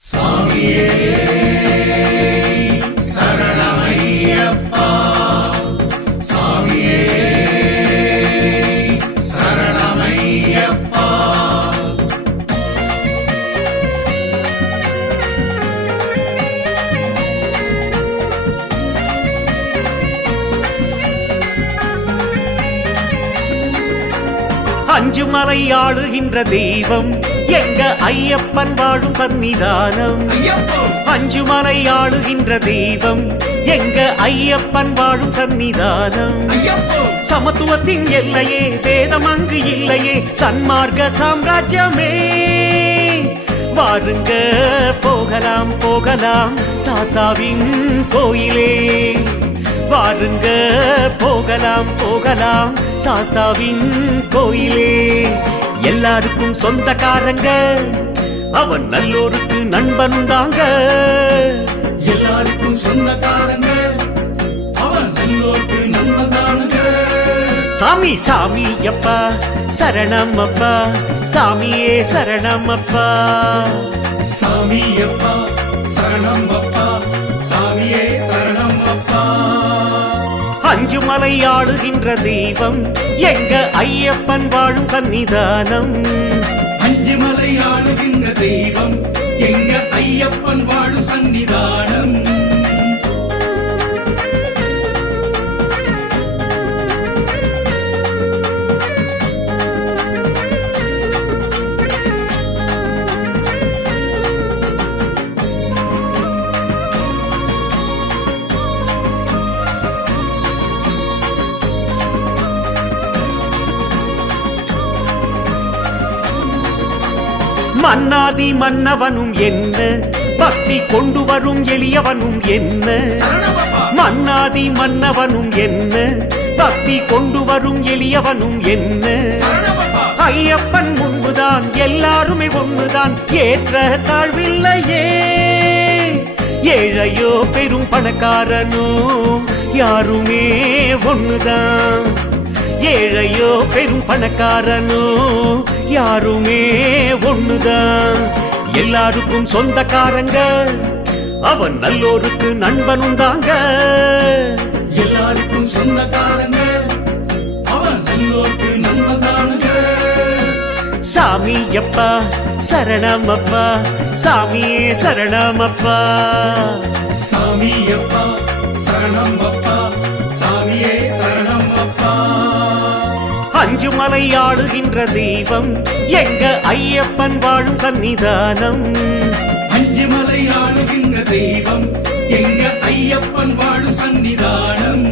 சாமியே சரணமையப்பா, சாமியே சரணமையப்பா. அஞ்சு மலை ஆளுகின்ற தெய்வம் எங்க ஐயப்பன் வாழும் சன்னிதானம். அஞ்சு மலை ஆளுகின்ற தெய்வம் எங்க ஐயப்பன் வாழும் சன்னிதானம். சமத்துவத்தின் எல்லையே, வேதம் அங்கு இல்லையே, சன்மார்க்க சாம்ராஜ்யமே. வாருங்க போகலாம் போகலாம் சாஸ்தாவின் கோயிலே. வாருங்க போகலாம் போகலாம் சாஸ்தாவின் கோயிலே. எல்லாருக்கும் சொந்தக்காரங்க, அவன் நல்லோருக்கு நண்பன் தாங்க. எல்லாருக்கும் சொந்தக்காரங்க, அவன் நல்லோருக்கு நண்பன் தானுங்க. சாமி சாமி அப்பா சரணம் அப்பா, சாமியே சரணம் அப்பா. சாமியப்பா சரணம் அப்பா, சாமியே சரணம் அப்பா. அஞ்சு மலை ஆளுகின்ற தெய்வம் எங்க ஐயப்பன் வாழும் சன்னிதானம். அஞ்சு மலை ஆளுகின்ற தெய்வம் எங்க ஐயப்பன் வாழும் சன்னிதானம். மன்னாதி மன்னவனும் என்ன, பக்தி கொண்டு வரும் எளியவனும் என்ன. மன்னாதி மன்னவனும் என்ன, பக்தி கொண்டு வரும் எளியவனும் என்ன. ஐயப்பன் முன்புதான் எல்லாருமே ஒண்ணுதான், ஏற்ற தாழ்வில்லையே. ஏழையோ பெரும் பணக்காரனோ யாருமே ஒண்ணுதான். ஏழையோ பெரும் பணக்காரனோ யாருமே ஒண்ணுதான். எல்லாருக்கும் சொந்தக்காரங்க, அவன் நல்லோருக்கு நண்பனும் தாங்க. எல்லாருக்கும் சொந்தக்காரங்க, அவன் நல்லோருக்கு நண்பன் தானுங்க. சாமி அப்பா சரணம் அப்பா, சாமியே சரணம் அப்பா. சாமியப்பா சரணம் அப்பா, சாமியே சரணம் அப்பா. அஞ்சு மலை ஆளுகின்ற தெய்வம் எங்க ஐயப்பன் வாழும் சன்னிதானம். அஞ்சு மலை ஆளுகின்ற தெய்வம் எங்க ஐயப்பன் வாழும் சன்னிதானம்.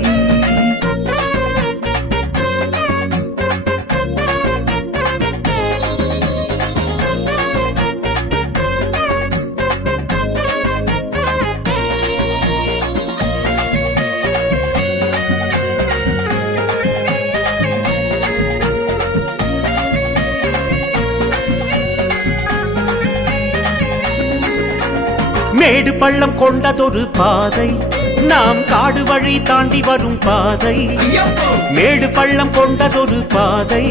மேடு பள்ளம் கொண்டதொரு பாதை, நாம் காடு வழி தாண்டி வரும் பாதை. மேடு பள்ளம் கொண்டதொரு பாதை,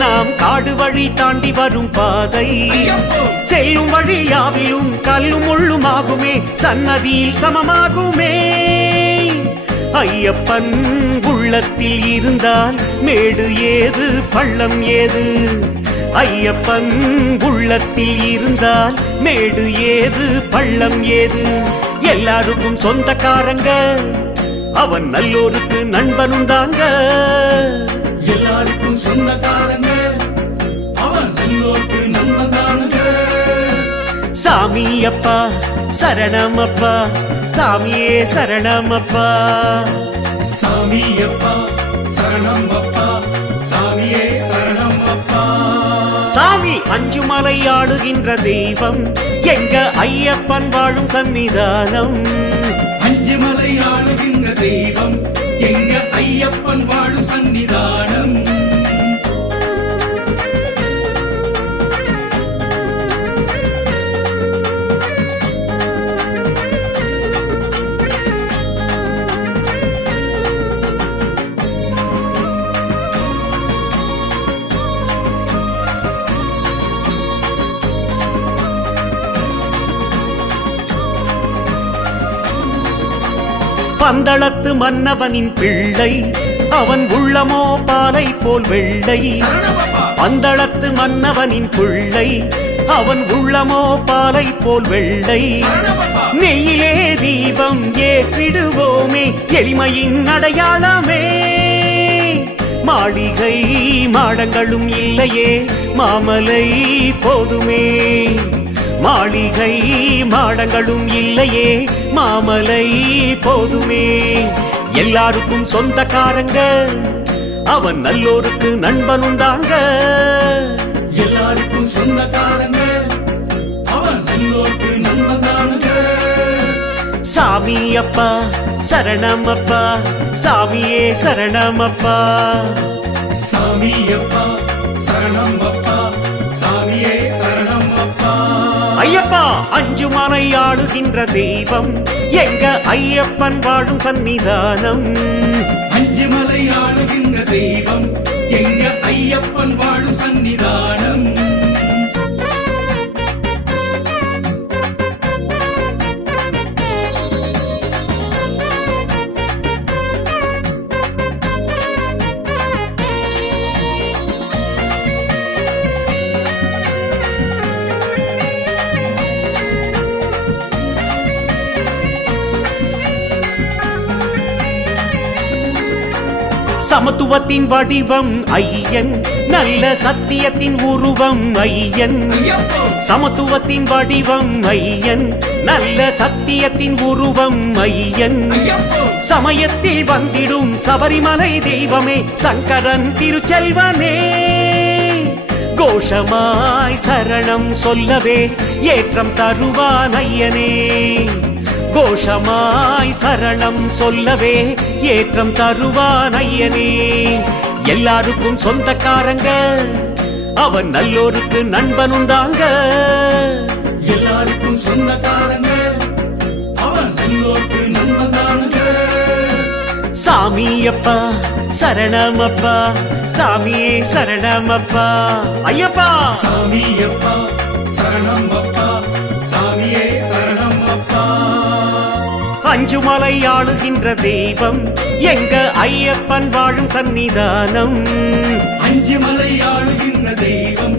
நாம் காடு வழி தாண்டி வரும் பாதை. செல்லும் வழி யாவிலும் கல்லும் முள்ளுமாகுமே, சன்னதியில் சமமாகுமே. ஐயப்பன் உள்ளத்தில் இருந்தால் மேடு ஏது பள்ளம் ஏது. ஐயப்பன் உள்ளத்தில் இருந்தால் மேடு ஏது பள்ளம் ஏது. எல்லாருக்கும் சொந்தக்காரங்க, அவன் நல்லோருக்கு நண்பனும் தாங்க. எல்லாருக்கும் சொந்தக்காரங்க, அவன் நல்லோருக்கு நண்பன் தானுங்க. சாமி அப்பா சரணம் அப்பா, சாமியே சரணம் அப்பா. சாமியப்பா சரணம் அப்பா, சாமியே சரணம் அப்பா. சாமி அஞ்சு மலை ஆளுகின்ற தெய்வம் எங்க ஐயப்பன் வாழும் சன்னிதானம். அஞ்சு மலை ஆளுகின்ற தெய்வம் எங்க ஐயப்பன் வாழும் சன்னிதானம். பந்தளத்து மன்னவனின் பிள்ளை அவன் உள்ளமோ பாலை போல் வெள்ளை. பந்தளத்து மன்னவனின் பிள்ளை அவன் உள்ளமோ பாலை போல் வெள்ளை. நெய்யிலே தீபம் ஏற்றிடுவோமே எளிமையின் அடையாளமே. மாளிகை மாடங்களும் இல்லையே மாமலை போதுமே. மாளிகை மாடங்களும் இல்லையே மாமலை போதுமே. எல்லாருக்கும் சொந்தக்காரங்க அவன் நல்லோருக்கு நண்பனுண்டாங்க. எல்லாருக்கும் சொந்தக்காரங்க அவன் நல்லோருக்கு நண்பன்தானுங்க. சாமி அப்பா சரணமப்பா சாமியே சரணமப்பா. சாமியப்பா சரணம் அப்பா சாமியே சரணம் அப்பா. ஐயப்பா அஞ்சு மலை ஆளுகின்ற தெய்வம் எங்க ஐயப்பன் வாழும் சன்னிதானம். அஞ்சு மலை ஆளுகின்ற தெய்வம் எங்க ஐயப்பன் வாழும் சன்னிதானம். சமத்துவத்தின் வடிவம் ஐயன் நல்ல சத்தியத்தின் உருவம் ஐயன். சமத்துவத்தின் வடிவம் ஐயன் நல்ல சத்தியத்தின் உருவம் ஐயன். சமயத்தில் வந்திடும் சபரிமலை தெய்வமே சங்கரன் திருச்செல்வனே. கோஷமாய் சரணம் சொல்லவே ஏற்றம் தருவான் ஐயனே. கோஷமாய் சரணம் சொல்லவே ஏற்றம் தருவான் ஐயனே. எல்லாருக்கும் சொந்தக்காரங்க அவன் நல்லோருக்கு நண்பனுண்டாங்க. எல்லாருக்கும் சொந்தக்காரங்க அவன் நல்லோருக்கு நண்பன்தானுங்க. சாமியப்பா சரணமப்பா சாமியே சரணமப்பா. ஐயப்பா சாமியப்பா சரணம் அப்பா சாமியே சரணம் அப்பா. அஞ்சு மலை ஆளுகின்ற தெய்வம் எங்க ஐயப்பன் வாழும் சன்னிதானம். அஞ்சு மலை ஆளுகின்ற தெய்வம்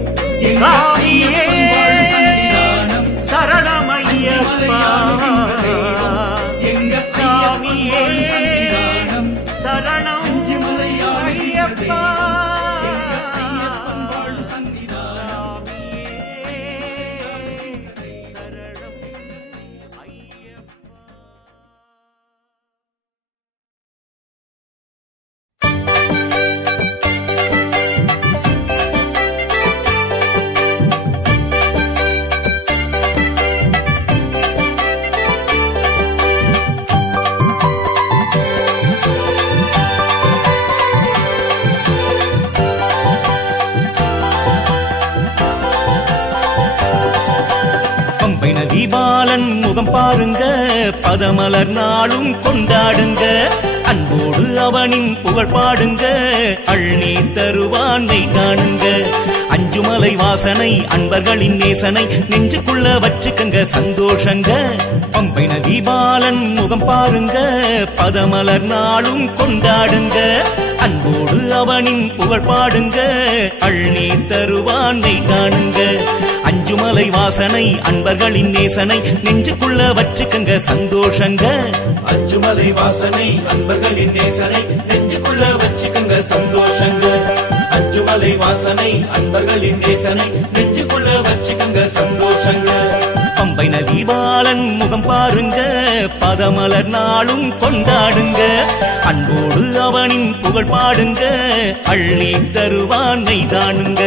எங்க சாமியே ஐயப்பன் வாழும் சன்னிதானம். சரணமையப்பா எங்க சாமியே ஐயப்பன் வாழும் சன்னிதானம். சரணம் அஞ்சு மலை ஆளுகின்ற ஐயப்பா. தெய்வம் எங்க ஐயப்பன் வாழும் சன்னிதானம். பம்பை நதி பாலன் முகம் பாருங்க பதமலர் நாளும் கொண்டாடுங்க. அன்போடு அவனின் புகழ் பாடுங்க அள்ளி தருவானை காணுங்க. அஞ்சுமலை வாசனை அன்பர்களின் நேசனை நெஞ்சுக்குள்ள வச்சுக்கங்க சந்தோஷங்க. பம்பை நதி பாலன் முகம் பாருங்க பதமலர் நாளும் கொண்டாடுங்க. அன்போடு அவனின் புகழ் பாடுங்க அள்ளி தருவானை காணுங்க. அஞ்சுமலை வாசனை அன்பர்களின் நேசனை நெஞ்சுக்குள்ள வச்சுக்கங்க சந்தோஷங்க. அஞ்சுமலை வாசனை அன்பர்களின் நேசனை நெஞ்சுக்குள்ள வச்சுக்கங்க சந்தோஷங்க. அஞ்சுமலை வாசனை அன்பர்களின் நேசனை நெஞ்சுக்குள்ள வச்சுக்கங்க சந்தோஷங்க. பம்பை நதி பாலன் முகம் பாருங்க பதமலர் நாளும் கொண்டாடுங்க. அன்போடு அவனின் புகழ் பாடுங்க அள்ளி தருவானை தானுங்க.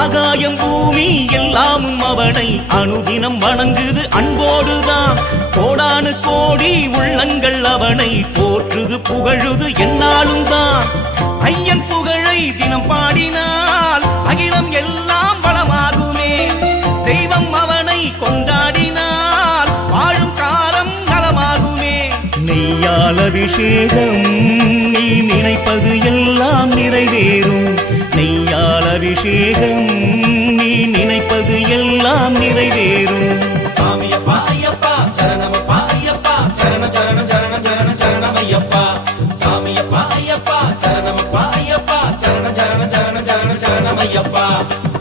ஆகாயம் பூமி எல்லாமும் அவனை அனுதினம் வணங்குது அன்போடுதான். கோடானு கோடி உள்ளங்கள் அவனை போற்றுது புகழுது என்னாலும் தான். ஐயன் புகழை தினம் பாடினால் அகிலம் எல்லாம் வளம் அபிஷேகம் நீ நினைப்பது எல்லாம் நிறைவேறும் நெய்யால் அபிஷேகம் நீ நினைப்பது எல்லாம் நிறைவேறும் சாமியப்பா ஐயப்பா சரணமப்பா ஐயப்பா சரண சரண சரண சரண சரணமையப்பா சாமியப்பா ஐயப்பா சரணமப்பா ஐயப்பா சரண சரண சரண சரண சரணமையப்பா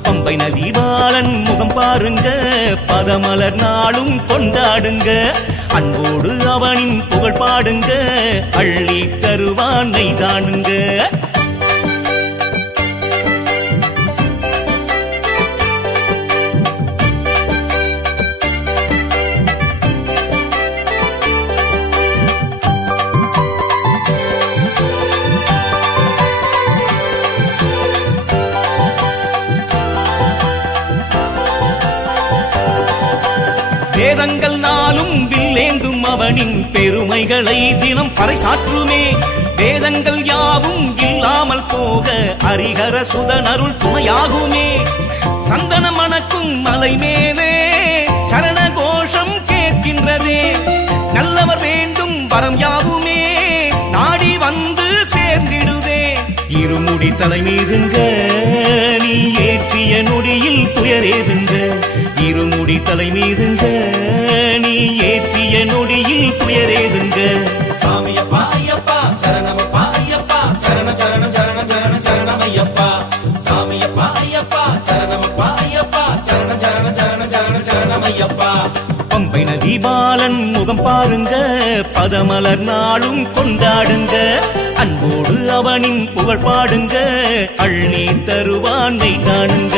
பம்பை நதி பாலன் முகம் பாருங்க பதமலர் நாளும் கொண்டாடுங்க அன்போடு அவனின் புகழ் பாடுங்க அள்ளி தருவான் நெய்தானுங்க வேதங்கள் நாளும் வில்லேந்தும் அவனின் பெருமைகளை தினம் பறைசாற்றுமே வேதங்கள் யாவும் இல்லாமல் போக ஹரிஹர சுதனருள் துணையாகுமே சந்தன மணக்கும் மலை மேலே சரண கோஷம் கேட்கின்றதே நல்லவர் வேண்டும் வரம் யாவுமே நாடி வந்து சேர்ந்திடுதே இருமுடி தலை மீதுங்க நீ ஏற்றிய நொடியில் துயரேதுங்க இருமுடி தலை மீதுங்க நீ ஏற்றிய நொடியில் துயரேதுங்க சாமியப்பா ஐயப்பா சரணமப்பா ஐயப்பா சரண சரண சரண சரண சரணமையப்பா சாமியப்பா ஐயப்பா சரணமப்பா ஐயப்பா சரண சரண சரண சரண சரணமையப்பா பம்பை நதி பாலன் முகம் பாருங்க பதமலர் நாளும் கொண்டாடுங்க அன்போடு அவனின் புகழ் பாடுங்க அள்ளி தருவான் நெய்தானுங்க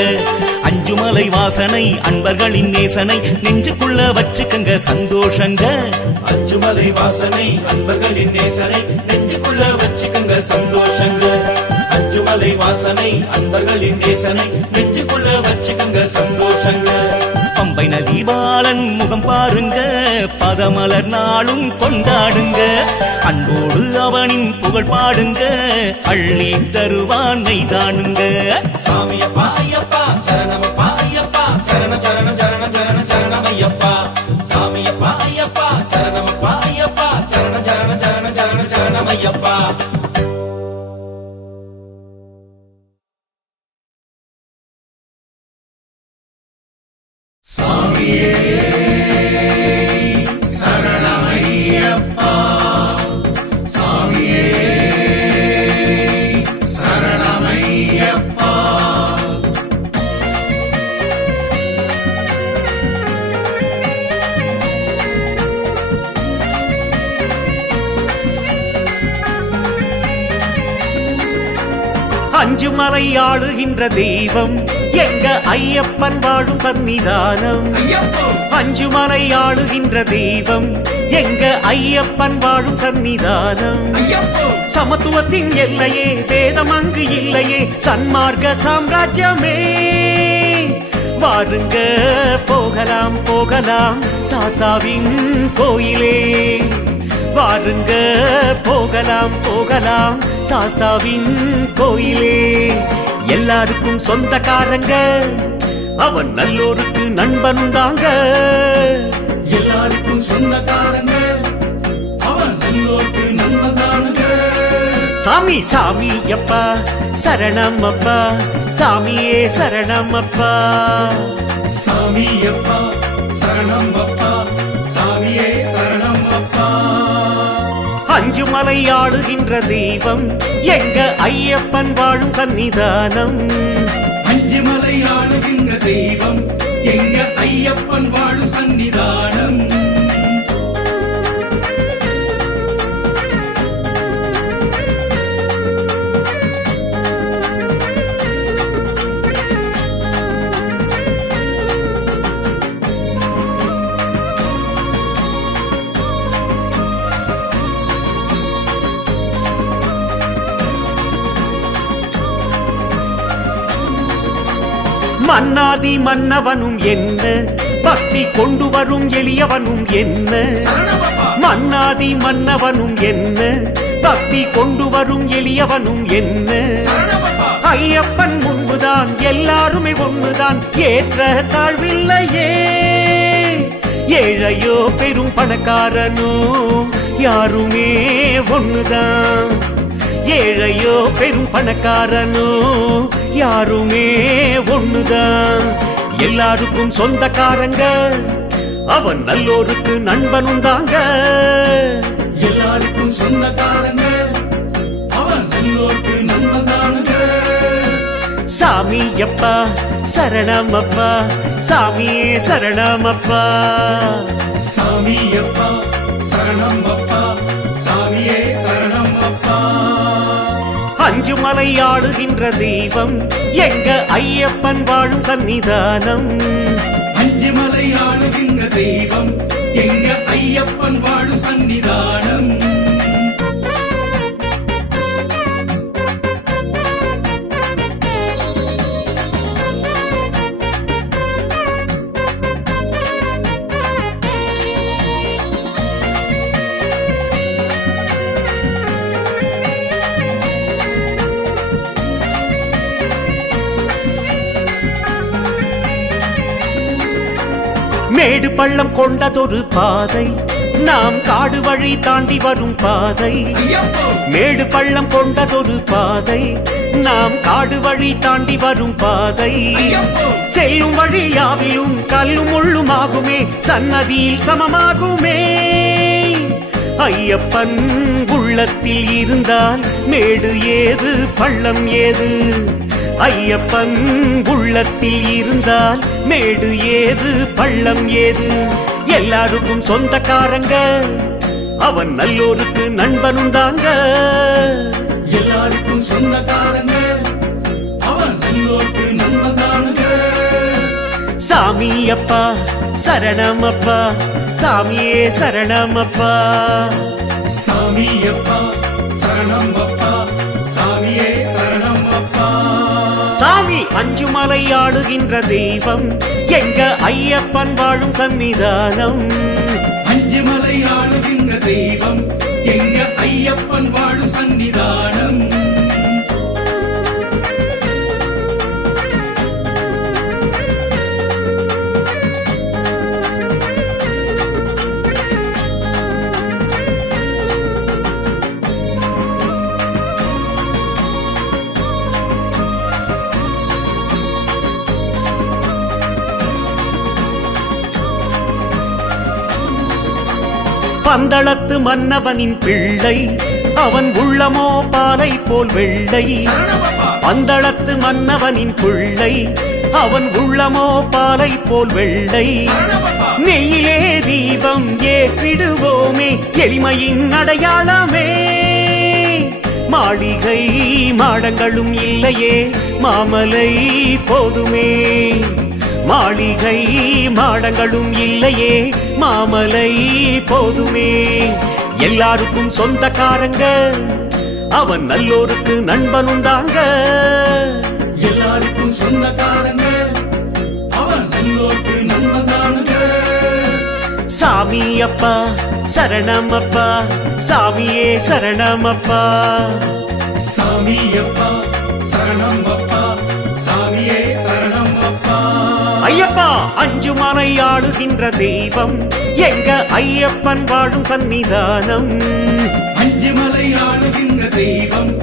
அஞ்சுமலை வாசனை அன்பர்களின் நேசனை நெஞ்சுக்குள்ள வச்சுக்கங்க சந்தோஷங்க அஞ்சுமலை வாசனை அன்பர்களின் நேசனை நெஞ்சுக்குள்ள வச்சுக்கங்க சந்தோஷங்க அஞ்சுமலை வாசனை அன்பர்களின் நேசனை நெஞ்சுக்குள்ள வச்சுக்கங்க சந்தோஷங்க பம்பை நதி பாலன் முகம் பாருங்க பதமலர் நாளும் கொண்டாடுங்க அன்போடு அவனின் புகழ் பாடுங்க அள்ளி தருவான் நெய்தானுங்க சாமியப்பா ஐயப்பா சரணமப்பா ஐயப்பா சரண சரண சரண சரண சரணமையப்பா சாமியப்பா ஐயப்பா சரணமப்பா ஐயப்பா சரண சரண சரண சரண சரணமையப்பா சாமியே சரணமையப்பா சாமியே சரணமையப்பா அஞ்சுமலை ஆளுகின்ற தெய்வம் எங்க ஐயப்பன் வாழும் சன்னிதானம் அஞ்சுமலை ஆளுகின்ற தெய்வம் எங்க ஐயப்பன் வாழும் சன்னிதானம் சமத்துவத்தின் எல்லையே வேதம் அங்கு இல்லையே சன்மார்க்க சாம்ராஜ்யமே வாருங்க போகலாம் போகலாம் சாஸ்தாவின் கோயிலே வாருங்க போகலாம் போகலாம் சாஸ்தாவின் கோயிலே எல்லாருக்கும் சொந்தக்காரங்க அவன் நல்லோருக்கு நண்பன் தாங்க எல்லாருக்கும் சொந்தக்காரங்க அவன் நல்லோருக்கு நண்பன் தானுங்க சாமி சாமி அப்பா சரணம் அப்பா சாமியே சரணம் அப்பா சாமியப்பா சரணம் அப்பா சாமியே சரணம் அப்பா அஞ்சுமலை ஆளுகின்ற தெய்வம் எங்க ஐயப்பன் வாழும் சன்னிதானம் அஞ்சுமலை ஆளுகின்ற தெய்வம் எங்க ஐயப்பன் வாழும் சன்னிதானம் மன்னாதி மன்னவனும் என்ன பக்தி கொண்டு வரும் எளியவனும் என்ன மன்னாதி மன்னவனும் என்ன பக்தி கொண்டு வரும் எளியவனும் என்ன ஐயப்பன் முன்புதான் எல்லாருமே ஒண்ணுதான் ஏற்ற தாழ்வில்லையே ஏழையோ பெரும் பணக்காரனோ யாருமே ஒண்ணுதான். ஏழையோ பெரும் பணக்காரனோ யாருமே ஒண்ணுதான். எல்லாருக்கும் சொந்தக்காரங்க, அவன் நல்லோருக்கு நண்பனும் தாங்க. எல்லாருக்கும் சொந்தக்காரங்க, அவன் நல்லோருக்கு நண்பன் தானுங்க. சாமியப்பா சரணமப்பா, சாமியே சரணமப்பா. சாமியப்பா சரணம் அப்பா, சாமியே சரணம் அப்பா. அஞ்சு மலை ஆடுகின்ற தெய்வம் எங்க ஐயப்பன் வாழும் சன்னிதானம். அஞ்சு மலை ஆளுகின்ற தெய்வம் எங்க ஐயப்பன் வாழும் சன்னிதானம். மேடு பள்ளம் கொண்டதொரு பாதை, நாம் காடு வழி தாண்டி வரும் பாதை. மேடு பள்ளம் கொண்டதொரு பாதை, நாம் காடு வழி தாண்டி வரும் பாதை. செல்லும் வழி யாவிலும் கல்லும் முள்ளுமாகுமே, சன்னதியில் சமமாகுமே. ஐயப்பன் உள்ளத்தில் இருந்தால் மேடு ஏது பள்ளம் ஏது. ஐயப்பன் உள்ளத்தில் இருந்தால் மேடு ஏது பள்ளம் ஏது. எல்லாருக்கும் சொந்தக்காரங்க, அவன் நல்லோருக்கு நண்பனும் தாங்க. எல்லாருக்கும் சொந்தக்காரங்க, அவன் நல்லோருக்கு நண்பன் தானுங்க. சாமியப்பா சரணமப்பா, சாமியே சரணமப்பா. சாமியப்பா சரணம் அப்பா, சாமியே சரணம் அப்பா. சாமி அஞ்சு மலை ஆடுகின்ற தெய்வம் எங்க ஐயப்பன் வாழும் சன்னிதானம். அஞ்சு மலை ஆளுகின்ற தெய்வம் எங்க ஐயப்பன் வாழும் சன்னிதானம். பந்தளத்து மன்னவனின் பிள்ளை, அவன் உள்ளமோ பாலை போல் வெள்ளை. பந்தளத்து மன்னவனின் பிள்ளை, அவன் உள்ளமோ பாலை போல் வெள்ளை. நெய்யிலே தீபம் ஏற்றிடுவோமே, எளிமையின் அடையாளமே. மாளிகை மாடங்களும் இல்லையே, மாமலை போதுமே. மாளிகை மாடங்களும் இல்லையே, மாமலை போதுமே. எல்லாருக்கும் சொந்தக்காரங்க, அவன் நல்லோருக்கு நண்பனும் தாங்க. எல்லாருக்கும் சொந்தக்காரங்க, அவன் நல்லோருக்கு நண்பன் தானுங்க. சாமியப்பா சரணமப்பா, சாமியே சரணமப்பா. சாமியப்பா சரணம் அப்பா, சாமியே சரணம் அப்பா. ஐயப்பா அஞ்சு மலை ஆடுகின்ற தெய்வம் எங்க ஐயப்பன் வாழும் சன்னிதானம். அஞ்சு மலை ஆளுகின்ற தெய்வம்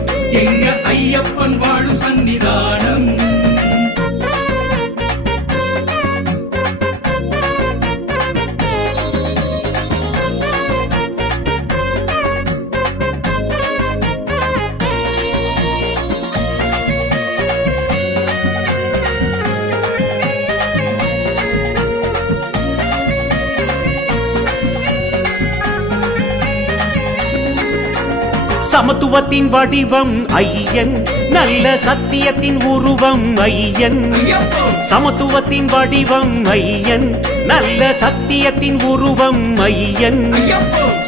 எங்க ஐயப்பன் வாழும் சன்னிதானம். சமத்துவத்தின் வடிவம் ஐயன், நல்ல சத்தியத்தின் உருவம் ஐயன். சமத்துவத்தின் வடிவம் ஐயன், நல்ல சத்தியத்தின் உருவம் ஐயன்.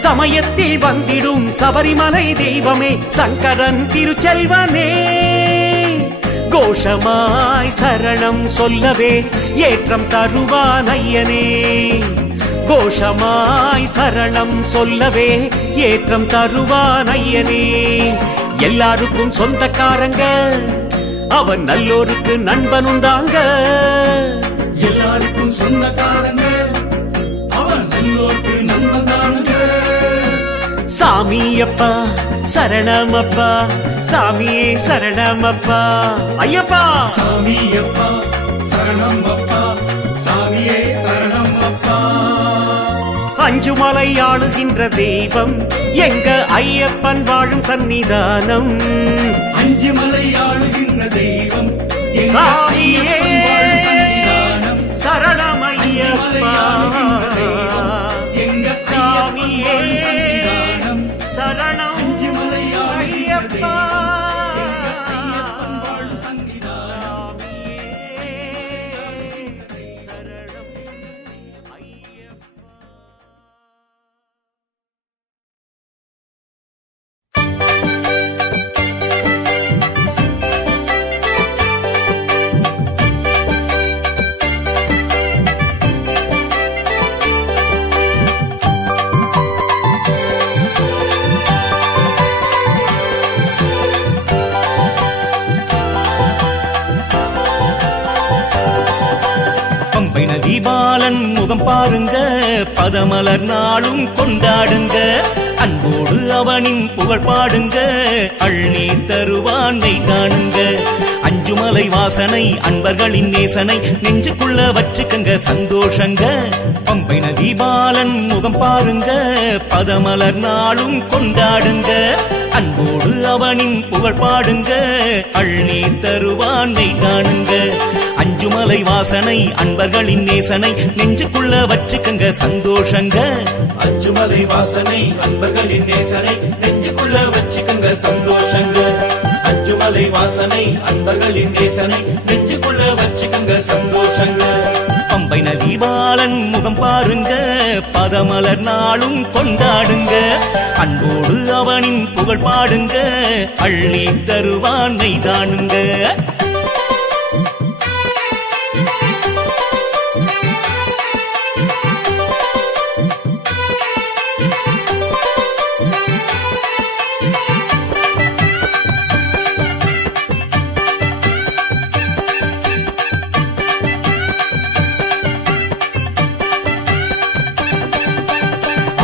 சமயத்தில் வந்திடும் சபரிமலை தெய்வமே, சங்கரன் திருச்செல்வனே. கோஷமாய் சரணம் சொல்லவே ஏற்றம் தருவான் ஐயனே. கோஷமாய் சரணம் சொல்லவே ஏற்றம் தருவான் ஐயனே. எல்லாருக்கும் சொந்தக்காரங்க, அவன் நல்லோருக்கு நண்பனும் தாங்க. எல்லாருக்கும் சொந்தக்காரங்க, அவன் சாமியப்பா சரணமப்பா சாமியே சரணமப்பா ஐயப்பா சாமியப்பா சரணம் அப்பா சாமியே சரணம் அப்பா அஞ்சு மலை ஆளுகின்ற தெய்வம் எங்க ஐயப்பன் வாழும் சன்னிதானம் அஞ்சு மலை ஆளுகின்ற தெய்வம் எங்க சாமியே ஐயப்பன் வாழும் சன்னிதானம். சரணமையப்பா எங்க சாமியே ஐயப்பன் வாழும் சன்னிதானம். சரணம் அஞ்சு மலை ஆளுகின்ற ஐயப்பா எங்க ஐயப்பன் வாழும் சன்னிதானம். சரணம் ஐயப்பா பம்பை நதி பாலன் முகம் பாருங்க பதமலர் நாளும் கொண்டாடுங்க அன்போடு அவனின் புகழ் பாடுங்க அள்ளி தருவானை காணுங்க அஞ்சுமலை வாசனை அன்பர்களின் நேசனை நெஞ்சுக்குள்ள வச்சுக்கங்க சந்தோஷங்க பம்பை நதி பாலன் முகம் பாருங்க பதமலர் நாளும் கொண்டாடுங்க அன்போடு அவனின் புகழ் பாடுங்க அள்ளி தருவானை காணுங்க அஞ்சுமலை வாசனை அன்பர்களின் நேசனை நெஞ்சுக்குள்ள வச்சுக்கங்க சந்தோஷங்க அஞ்சுமலை வாசனை அன்பர்களின் நேசனை நெஞ்சுக்குள்ள வச்சுக்கங்க சந்தோஷங்க அஞ்சுமலை வாசனை அன்பர்களின் நேசனை நெஞ்சுக்குள்ள வச்சுக்கங்க சந்தோஷங்க பம்பை நதி பாலன் முகம் பாருங்க பதமலர் நாளும் கொண்டாடுங்க அன்போடு அவனின் புகழ் பாடுங்க அள்ளி தருவானை தானுங்க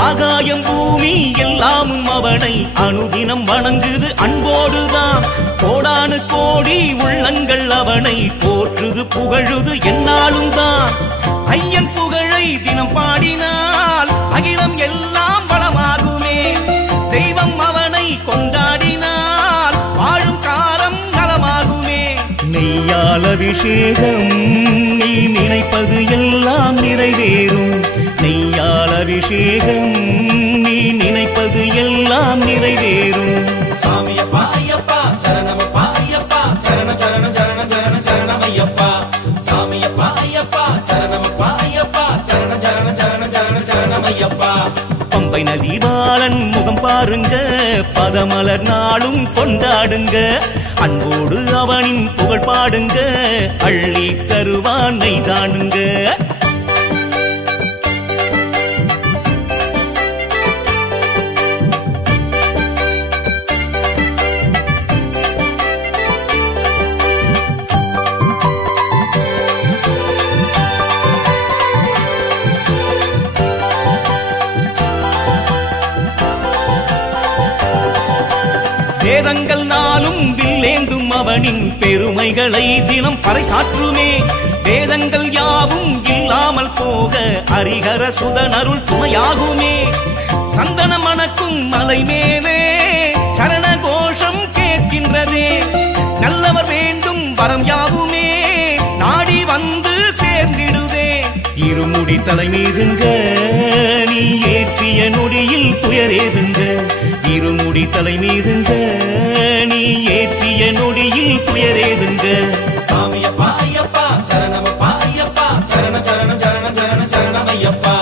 ஆகாயம் பூமி எல்லாமும் அவனை அனுதினம் வணங்குது அன்போடுதான் கோடானு கோடி உள்ளங்கள் அவனை போற்றுது புகழுது என்னாலும் தான் ஐயன் புகழை தினம் பாடினால் அகிலம் எல்லாம் வளமாகுமே தெய்வம் அவனை கொண்டாடினால் வாழும் காலம் நலமாகுமே நெய்யால் அபிஷேகம் நீ நினைப்பது எல்லாம் நிறைவேறும் நெய்யால் அபிஷேகம் நீ நினைப்பது எல்லாம் நிறைவேறும் சாமியப்பா ஐயப்பா சரணமப்பா ஐயப்பா சரண சரண சரண சரண சரணமையப்பா சாமியப்பா ஐயப்பா சரணமப்பா ஐயப்பா சரண சரண சரண சரண சரணமையப்பா பம்பை நதி பாலன் முகம் பாருங்க பதமலர் நாளும் கொண்டாடுங்க அன்போடு அவனின் புகழ் பாடுங்க அள்ளி தருவானை தானுங்க வேதங்கள் நாளும் வில்லேந்தும் அவனின் பெருமைகளை தினம் பறைசாற்றுமே வேதங்கள் யாவும் இல்லாமல் போக ஹரிஹர சுதனருள் துணையாகுமே சந்தன மணக்கும் மலை மேலே சரண கோஷம் கேட்கின்றதே நல்லவர் வேண்டும் வரம் யாவுமே நாடி வந்து சேர்ந்திடுதே இருமுடி தலை மீதுங்க நீ ஏற்றிய நொடியில் துயரேதுங்க இருமுடி தலை மீதுங்க நீ ஏற்றிய நொடியில் துயரேதுங்க சாமியப்பா ஐயப்பா சரணமப்பா ஐயப்பா சரண சரண சரண சரண சரணமையப்பா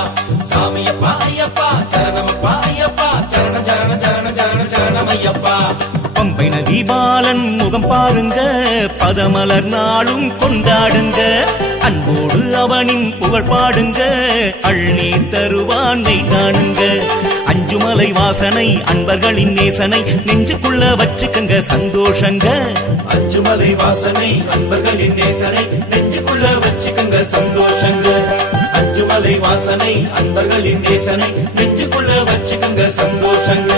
சாமியப்பா ஐயப்பா சரணமப்பா ஐயப்பா சரண சரண சரண சரண சரணமையப்பா பம்பை நதி பாலன் முகம் பாருங்க பதமலர் நாளும் கொண்டாடுங்க அன்போடு அவனின் புகழ் பாடுங்க அள்ளி தருவானை காணுங்க அஞ்சுமலை வாசனை அன்பர்களின் நேசனை நெஞ்சுக்குள்ள வச்சுக்கங்க சந்தோஷங்க அஞ்சுமலை வாசனை அன்பர்களின் நேசனை நெஞ்சுக்குள்ள வச்சுக்கங்க சந்தோஷங்க அஞ்சுமலை வாசனை அன்பர்களின் நேசனை நெஞ்சுக்குள்ள வச்சுக்கங்க சந்தோஷங்க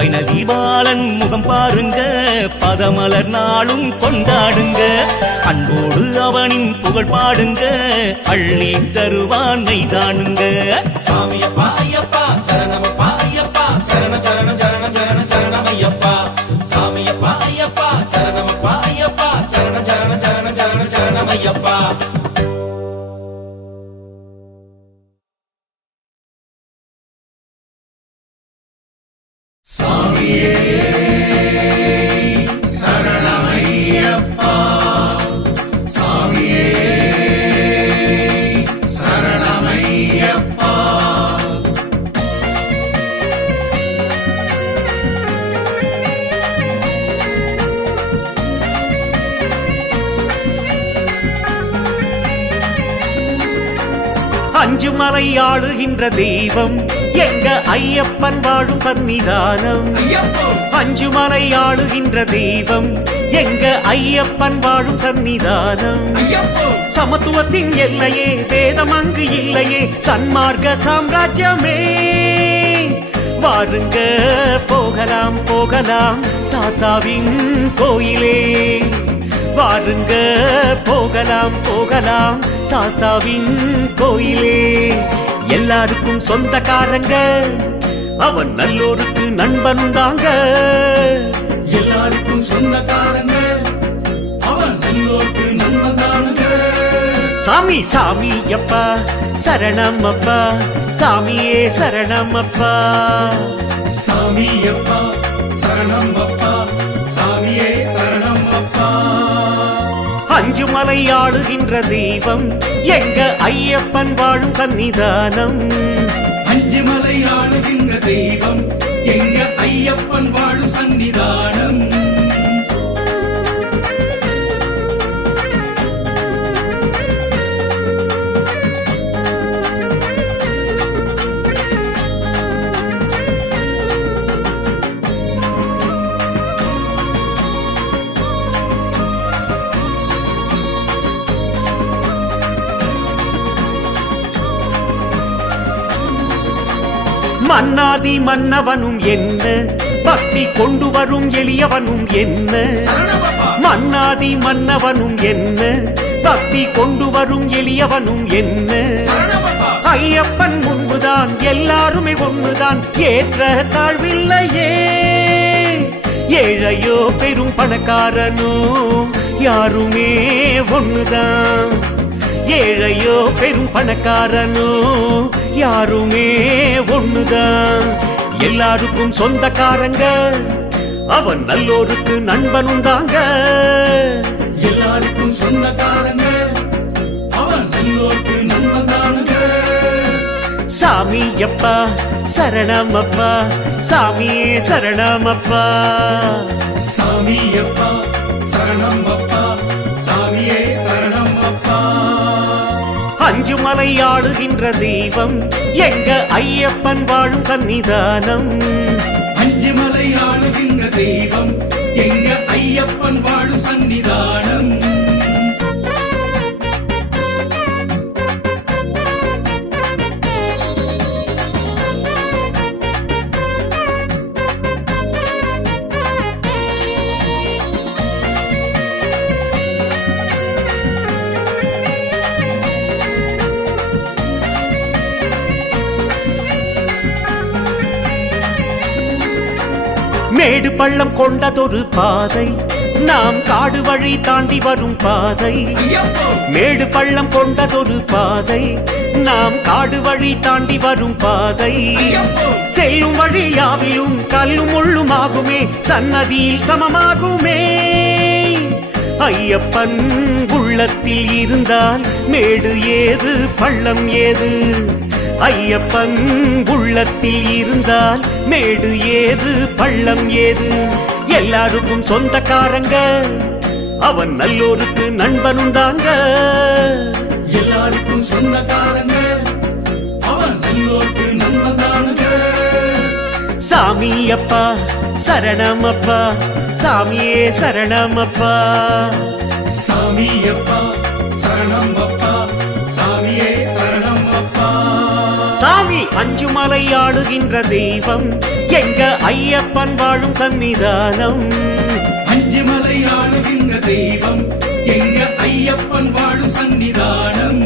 பம்பை நதி பாலன் முகம் பாருங்க பதமலர் நாளும் கொண்டாடுங்க அன்போடு அவனின் புகழ் பாடுங்க அள்ளி தருவான் மைதானுங்க சாமியப்பா ஐயப்பா சரணமப்பா ஐயப்பா சரண சரண சரண சரண சரணமையப்பா சாமியப்பா ஐயப்பா சரணமப்பா ஐயப்பா சரண சரண சரண சரண சரணமையப்பா சாமியே சரணமையப்பா சாமியே சரணமையப்பா அஞ்சு மலை ஆளுகின்ற தெய்வம் எங்க ஐயப்பன் வாழும் சன்னிதானம் அஞ்சு மலை ஆளுகின்ற தெய்வம் எங்க ஐயப்பன் வாழும் சன்னிதானம் சமத்துவத்தின் எல்லையே வேதம் அங்கு இல்லையே சன்மார்க்க சாம்ராஜ்யமே வாருங்க போகலாம் போகலாம் சாஸ்தாவின் கோயிலே வாருங்க போகலாம் போகலாம் சாஸ்தாவின் கோயிலே எல்லாருக்கும் சொந்தக்காரங்க அவன் நல்லோருக்கு நண்பன் தாங்க எல்லாருக்கும் சொந்தக்காரங்க அவன் நல்லோருக்கு நன்மதானுங்க சாமி சாமி அப்பா சரணம் அப்பா சாமியே சரணம் அப்பா சாமியப்பா சரணம் அப்பா சாமியே சரணம் அப்பா அஞ்சு மலை ஆளுகின்ற தெய்வம் எங்க ஐயப்பன் வாழும் சன்னிதானம் அஞ்சு மலை ஆளுகின்ற தெய்வம் எங்க ஐயப்பன் வாழும் சன்னிதானம் மன்னாதி மன்னவனும் என்ன பக்தி கொண்டு வரும் எளியவனும் என்ன மன்னாதி மன்னவனும் என்ன பக்தி கொண்டு வரும் எளியவனும் என்ன ஐயப்பன் முன்புதான் எல்லாருமே ஒண்ணுதான் ஏற்ற தாழ்வில்லையே ஏழையோ பெரும் பணக்காரனோ யாருமே ஒண்ணுதான் ஏழையோ பெரும் பணக்காரனோ யாருமே ஒண்ணுதான் எல்லாருக்கும் சொந்தக்காரங்க அவன் நல்லோருக்கு நண்பனும் தாங்க எல்லாருக்கும் சொந்தக்காரங்க அவன் நல்லோருக்கு நன்மதானுங்க சாமி அப்பா சரணம் அப்பா சாமியே சரணம் அப்பா சாமியப்பா சரணம் அப்பா சாமியே சரணம் அப்பா அஞ்சு மலை ஆளுகின்ற தெய்வம் எங்க ஐயப்பன் வாழும் சன்னிதானம் அஞ்சு மலை ஆளுகின்ற தெய்வம் எங்க ஐயப்பன் வாழும் சன்னிதானம் மேடு பள்ளம் கொண்டதொரு பாதை நாம் காடு வழி தாண்டி வரும் பாதை மேடு பள்ளம் கொண்டதொரு பாதை நாம் காடு வழி தாண்டி வரும் பாதை செல்லும் வழி யாவிலும் கல்லும் முள்ளுமாகுமே சன்னதியில் சமமாகுமே ஐயப்பன் உள்ளத்தில் இருந்தால் மேடு ஏது பள்ளம் ஏது ஐயப்பன் உள்ளத்தில் இருந்தால் மேடு ஏது பள்ளம் ஏது எல்லாருக்கும் சொந்தக்காரங்க அவன் நல்லோருக்கு நண்பனும் தாங்க எல்லாருக்கும் சொந்தக்காரங்க அவன் நல்லோருக்கு நன்மதானுங்க சாமி அப்பா சரணம் அப்பா சாமியே சரணம் அப்பா சாமியப்பா சரணம் அப்பா சாமியே சரணம் அப்பா சாமி அஞ்சுமலை ஆளுகின்ற தெய்வம் எங்க ஐயப்பன் வாழும் சன்னிதானம். அஞ்சுமலை ஆளுகின்ற தெய்வம் எங்க ஐயப்பன் வாழும் சன்னிதானம்.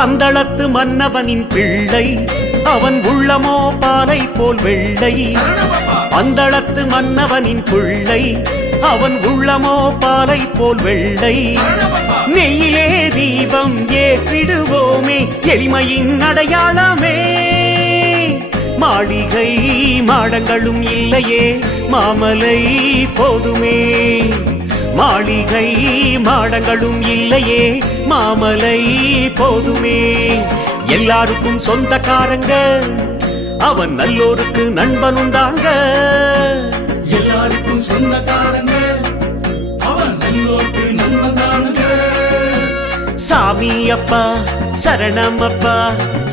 பந்தளத்து மன்னவனின் பிள்ளை அவன் உள்ளமோ பாலை போல் வெள்ளை. பந்தளத்து மன்னவனின் பிள்ளை அவன் உள்ளமோ பாலை போல் வெள்ளை. நெய்யிலே தீபம் ஏற்றிடுவோமே எளிமையின் அடையாளமே. மாளிகை மாடங்களும் இல்லையே மாமலை போதுமே. மாளிகை மாடங்களும் இல்லையே மாமலை போதுமே. எல்லாருக்கும் சொந்தக்காரங்க அவன் நல்லோருக்கு நண்பனுந்தாங்க. எல்லாருக்கும் சொந்தக்காரங்க அவன் நல்லோருக்கு நண்பன்தானுங்க. சாமி அப்பா சரணமப்பா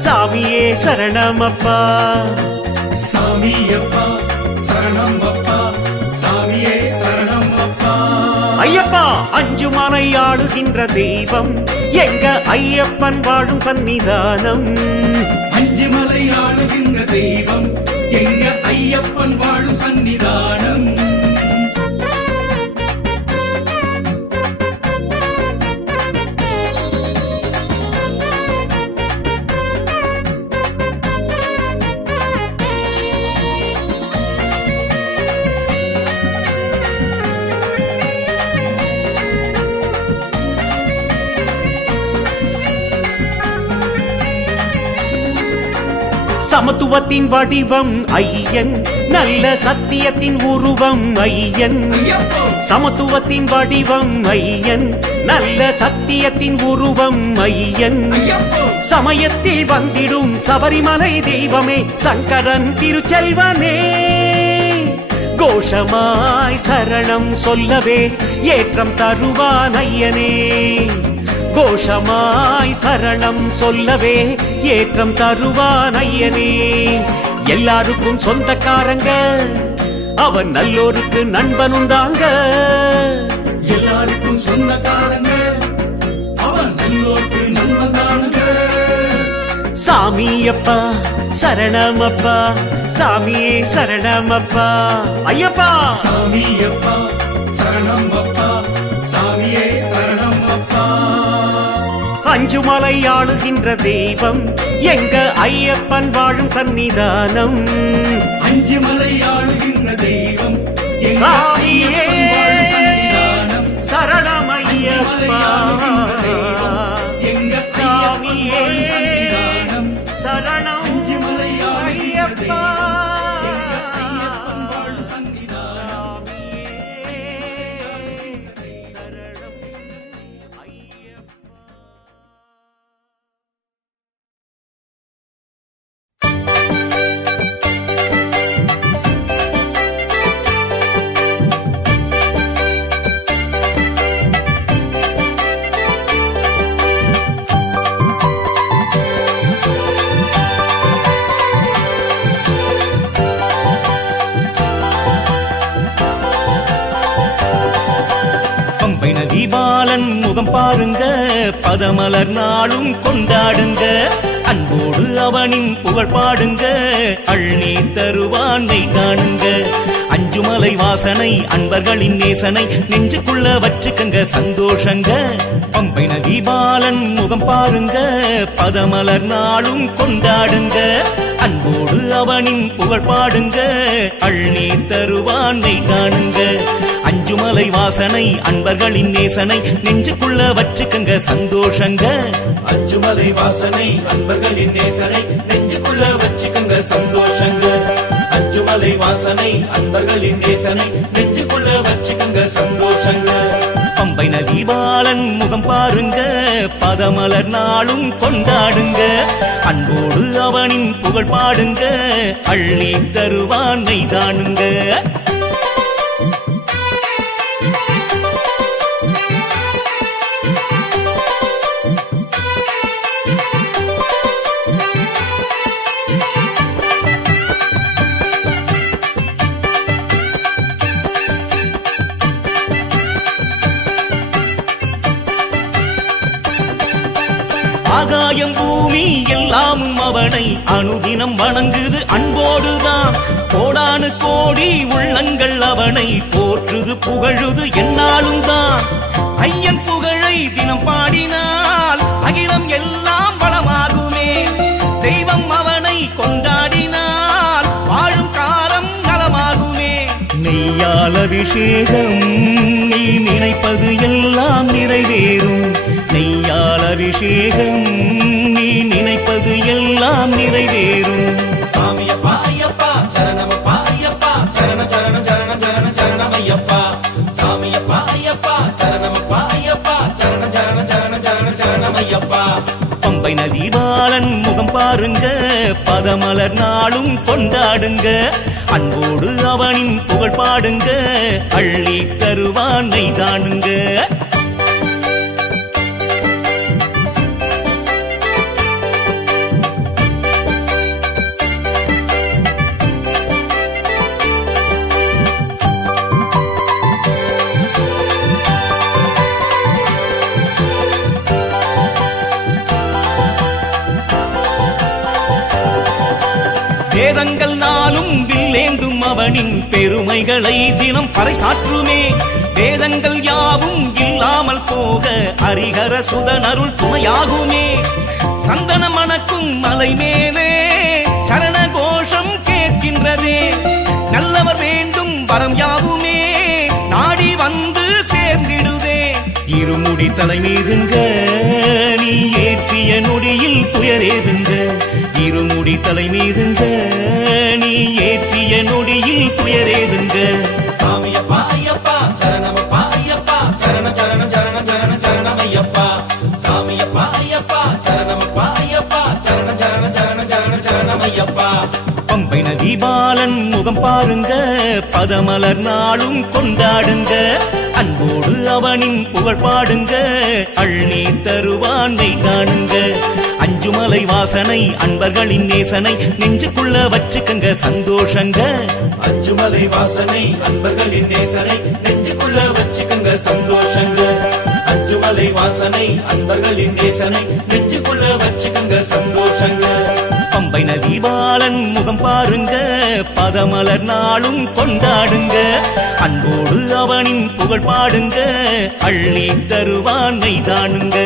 சாமியே சரணமப்பா. சாமியப்பா சரணம் அப்பா சாமியே சரணம் அப்பா. ஐயப்பா அஞ்சுமலை ஆளுகின்ற தெய்வம் எங்க ஐயப்பன் வாழும் சன்னிதானம். அஞ்சுமலை ஆளுகின்ற தெய்வம் எங்க ஐயப்பன் வாழும் சன்னிதானம். சமத்துவத்தின் வடிவம் ஐயன் நல்ல சத்தியத்தின் உருவம் ஐயன். சமத்துவத்தின் வடிவம் ஐயன் நல்ல சத்தியத்தின் உருவம் ஐயன். சமயத்தில் வந்திடும் சபரிமலை தெய்வமே சங்கரன் திருச்செல்வனே. கோஷமாய் சரணம் சொல்லவே ஏற்றம் தருவான் ஐயனே. கோஷமாய் சரணம் சொல்லவே ஏற்றம் தருவான் ஐயனே. எல்லாருக்கும் சொந்தக்காரங்க அவன் நல்லோருக்கு நண்பனுந்தாங்க. எல்லாருக்கும் சொந்தக்காரங்க அவன் நல்லோருக்கு நண்பன்தானுங்க. சாமியப்பா சரணமப்பா சாமியே சரணமப்பா. ஐயப்பா சாமியப்பா சரணம் அப்பா சாமியே சரணம் அப்பா. அஞ்சுமலை ஆளுகின்ற தெய்வம் எங்க ஐயப்பன் வாழும் சன்னிதானம். அஞ்சுமலை ஆளுகின்ற தெய்வம் எங்க சாமியே ஐயப்பன் வாழும் சன்னிதானம். சரணமையப்பா எங்க சாமியே ஐயப்பன் வாழும் சன்னிதானம். சரணம் அஞ்சுமலை ஆளுகின்ற ஐயப்பா. தெய்வம் எங்க ஐயப்பன் வாழும் சன்னிதானம். பம்பை நதி பாலன் முகம் பாருங்க பதமலர் நாளும் கொண்டாடுங்க. அன்போடு அவனின் புகழ் பாடுங்க அள்ளி தருவானை காணுங்க. அஞ்சுமலை வாசனை அன்பர்களின் நேசனை நெஞ்சுக்குள்ள வச்சுக்கங்க சந்தோஷங்க. பம்பை நதி பாலன் முகம் பாருங்க பதமலர் நாளும் கொண்டாடுங்க. அன்போடு அவனின் புகழ் பாடுங்க அள்ளி தருவானை காணுங்க. அஞ்சுமலை வாசனை அன்பர்களின் நேசனை நெஞ்சுக்குள்ள வச்சுக்கங்க சந்தோஷங்க. அஞ்சுமலை வாசனை அன்பர்களின் நேசனை நெஞ்சுக்குள்ள வச்சுக்கங்க சந்தோஷங்க. அஞ்சுமலை வாசனை அன்பர்களின் நேசனை நெஞ்சுக்குள்ள வச்சுக்கங்க சந்தோஷங்க. பம்பை நதி பாலன் முகம் பாருங்க பதமலர் நாளும் கொண்டாடுங்க. அன்போடு அவனின் புகழ் பாடுங்க அள்ளி தருவானை காணுங்க. ஆகாயம் பூமி எல்லாமும் அவனை அனுதினம் வணங்குது அன்போடுதான். கோடானு கோடி உள்ளங்கள் அவனை போற்றுது புகழுது என்னாலும் தான். ஐயன் புகழை தினம் பாடினால் அகிலம் எல்லாம் வளமாகுமே. தெய்வம் அவனை கொண்டாடினால் வாழும் காலம் நலமாகுமே. நெய்யால் அபிஷேகம் நீ நினைப்பது எல்லாம் நிறைவேறும். நெய்யால் அபிஷேகம் நீ நினைப்பது எல்லாம் நிறைவேறும். சாமியப்பா ஐயப்பா சரணமப்பா ஐயப்பா சரண சரண சரண சரண சரணமையப்பா. சாமியப்பா ஐயப்பா சரணமப்பா ஐயப்பா சரண சரண சரண சரண சரணமையப்பா. பம்பை நதி பாலன் முகம் பாருங்க, பதமலர் நாளும் கொண்டாடுங்க. அன்போடு அவனின் புகழ் பாடுங்க, அள்ளி தருவான் நெய்தானுங்க. வேதங்கள் நாளும் வில்லேந்தும் அவனின் பெருமைகளை தினம் பறைசாற்றுமே. வேதங்கள் யாவும் இல்லாமல் போக ஹரிஹர சுதனருள் துணையாகுமே. சந்தன மணக்கும் மலை மேலே சரண கோஷம் கேட்கின்றதே. நல்லவர் வேண்டும் வரம் யாவுமே நாடி வந்து சேர்ந்திடுதே. இருமுடி தலை மீதுங்க நீ ஏற்றிய நொடியில் துயரேதுங்க. இருமுடி தலை மீதுங்க நீ ஏற்றிய நொடியில் துயரேதுங்க. சாமியப்பா ஐயப்பா சரணமப்பா ஐயப்பா சரண சரண சரண சரண சரணமையப்பா. சாமியப்பா ஐயப்பா சரணமப்பா ஐயப்பா சரண சரண சரண சரண சரணமையப்பா. பம்பை நதி பாலன் முகம் பாருங்க, பதமலர் நாளும் கொண்டாடுங்க. அன்போடு அவனின் புகழ் பாடுங்க, அள்ளி தருவான் நெய்தானுங்க. அஞ்சுமலை வாசனை அன்பர்களின் நேசனை நெஞ்சுக்குள்ள வச்சுக்கங்க சந்தோஷங்க. அஞ்சுமலை வாசனை அன்பர்களின் நேசனை நெஞ்சுக்குள்ள வச்சுக்கங்க சந்தோஷங்க. அஞ்சுமலை வாசனை அன்பர்களின் நேசனை நெஞ்சுக்குள்ள வச்சுக்கங்க சந்தோஷங்க. பம்பை நதி பாலன் முகம் பாருங்க, பதமலர் நாளும் கொண்டாடுங்க. அன்போடு அவனின் புகழ் பாடுங்க, அள்ளி தருவான் நெய்தானுங்க.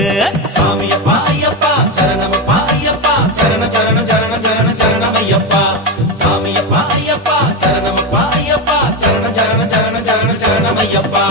சாமியப்பா ஐயப்பா சரணமப்பா ஐயப்பா சரண சரண சரண சரண சரணமையப்பா. சாமியப்பா ஐயப்பா சரணமப்பா ஐயப்பா சரண சரண சரண சரண சரணமையப்பா.